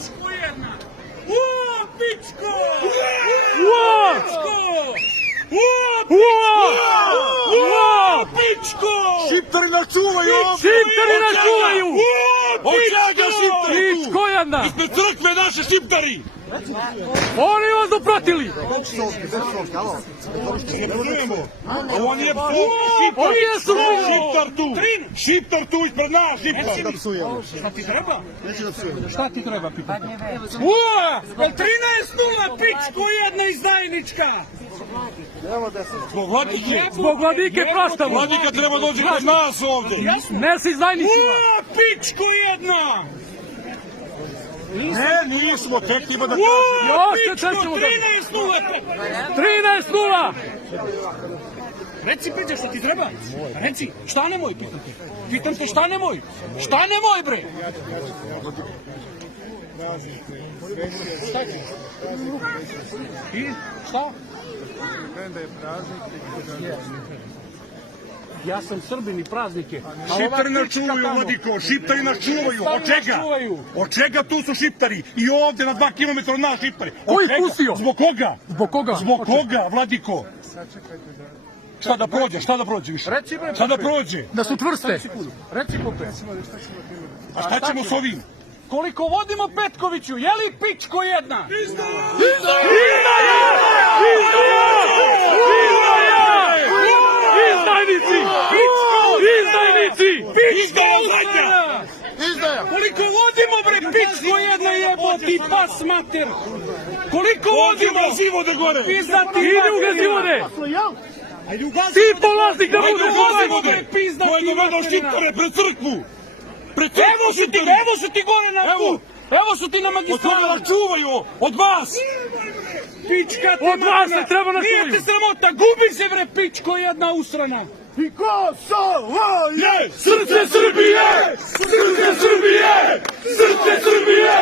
pičko jedna! Uo, pičko! Uo! Uo, pičko! Šiptari nas čuvaju ovdje! Šiptari nas čuvaju! Od čega šiptari tu? Pičko jedna! Ispred crkve naše šiptari! Oni vas doprotili! Ovo nije šiptar! Oni jesu Šiptar tu! Šiptar tu ispred nas, šiptar! Šta ti treba? Neću da psujem. Šta ti treba pitati? Uo, 13-0, pičko jedna izdajnička! Zbog vladike! Zbog vladike prostavu! Vladika treba dođi kod nas ovdje! Ne si izdajnicima! Uo, pičko jedna! Ne, nismo, tek ima da Uo, kažem. Još se pičko, čestimo da... 13-0! 13-0! Reci, priđe, šta ti treba? Reci, šta nemoj, pitam te. Pitam te, šta nemoj? Šta nemoj, bre? Šta ti? I? Šta? Ja sam Srbin i praznike. Šiptari nas čuvaju, Vladiko, šiptari nas čuvaju. Od čega? Od čega tu su šiptari? I ovdje na 2 kilometra od nas šiptari. Ko ih pustio? Zbog koga? Zbog koga? Zbog koga, Vladiko? Šta da prođe? Šta da prođe više? Šta da prođe? Da su čvrste! Reci, Pope. A šta ćemo s ovim? Koliko vodimo Petkoviću, je li pičko jedna? Izdajnici! Izdajnici! Pičko uzmana! Koliko vodimo, bre, pičko jedna jeboti pas mater! Koliko vodimo? Zivo da gore! Pizdati Ide u gazivode! Ti polaznik da budeš bre, pizdati Ko je dovedao materina! šiptare pred crkvu? Pred Evo su ti gore na put! Evo su ti na Od koga magistralu! nas čuvaju? Od vas! Pička ti Od vas se treba nas Nije čuvaju. te sramota, gubi se, bre, pičko jedna usrana! I Kosovo je srce Srbije! Srce Srbije! Srce Srbije!